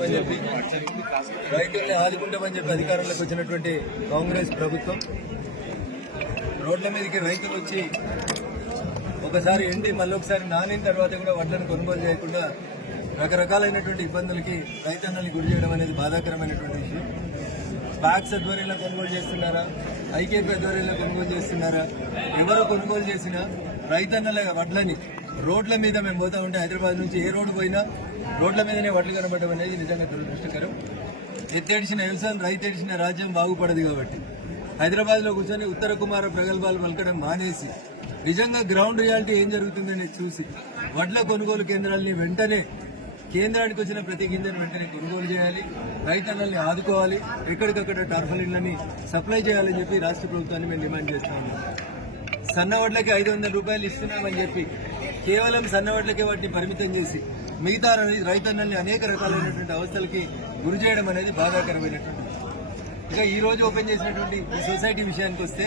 చేస్తామని చెప్పి రైతుల్ని ఆదుకుంటామని చెప్పి అధికారంలోకి వచ్చినటువంటి కాంగ్రెస్ ప్రభుత్వం రోడ్ల మీదకి రైతులు వచ్చి ఒకసారి ఎండి మళ్ళొకసారి నానిన తర్వాత కూడా వడ్లను కొనుగోలు చేయకుండా రకరకాలైనటువంటి ఇబ్బందులకి రైతన్నల్ని గురి చేయడం అనేది బాధాకరమైనటువంటి విషయం. ప్యాక్స్ ఆధ్వర్యంలో కొనుగోలు చేస్తున్నారా? ఐకేపీ ఆధ్వర్యంలో కొనుగోలు చేస్తున్నారా? ఎవరు కొనుగోలు చేసినా రైతన్నల వడ్లని. రోడ్ల మీద మేము పోతా ఉంటే హైదరాబాద్ నుంచి ఏ రోడ్డు పోయినా రోడ్ల మీదనే వడ్లు కనబడడం అనేది నిజంగా దురదృష్టకరం. ఎత్తేడిచిన వ్యవసాయం రైతు ఏడిచిన రాజ్యం బాగుపడదు కాబట్టి. హైదరాబాద్లో కూర్చొని ఉత్తర కుమార ప్రగల్భాలు పలకడం మానేసి నిజంగా గ్రౌండ్ రియాలిటీ ఏం జరుగుతుందని చూసి వడ్ల కొనుగోలు కేంద్రాలని వెంటనే కేంద్రానికి వచ్చిన ప్రతి గింజను వెంటనే కొనుగోలు చేయాలి రైతన్నల్ని ఆదుకోవాలి ఎక్కడికక్కడ టర్ఫలిన్లని సప్లై చేయాలని చెప్పి రాష్ట్ర ప్రభుత్వాన్ని మేము డిమాండ్ చేస్తా సన్నవడ్లకి సన్న ఐదు వందల రూపాయలు ఇస్తున్నామని చెప్పి కేవలం సన్నవడ్లకే వాటిని పరిమితం చేసి మిగతా రైతన్నల్ని అనేక రకాలైనటువంటి అవస్థలకి గురి చేయడం అనేది బాధాకరమైనటువంటి ఇక ఈ రోజు ఓపెన్ చేసినటువంటి ఈ సొసైటీ విషయానికి వస్తే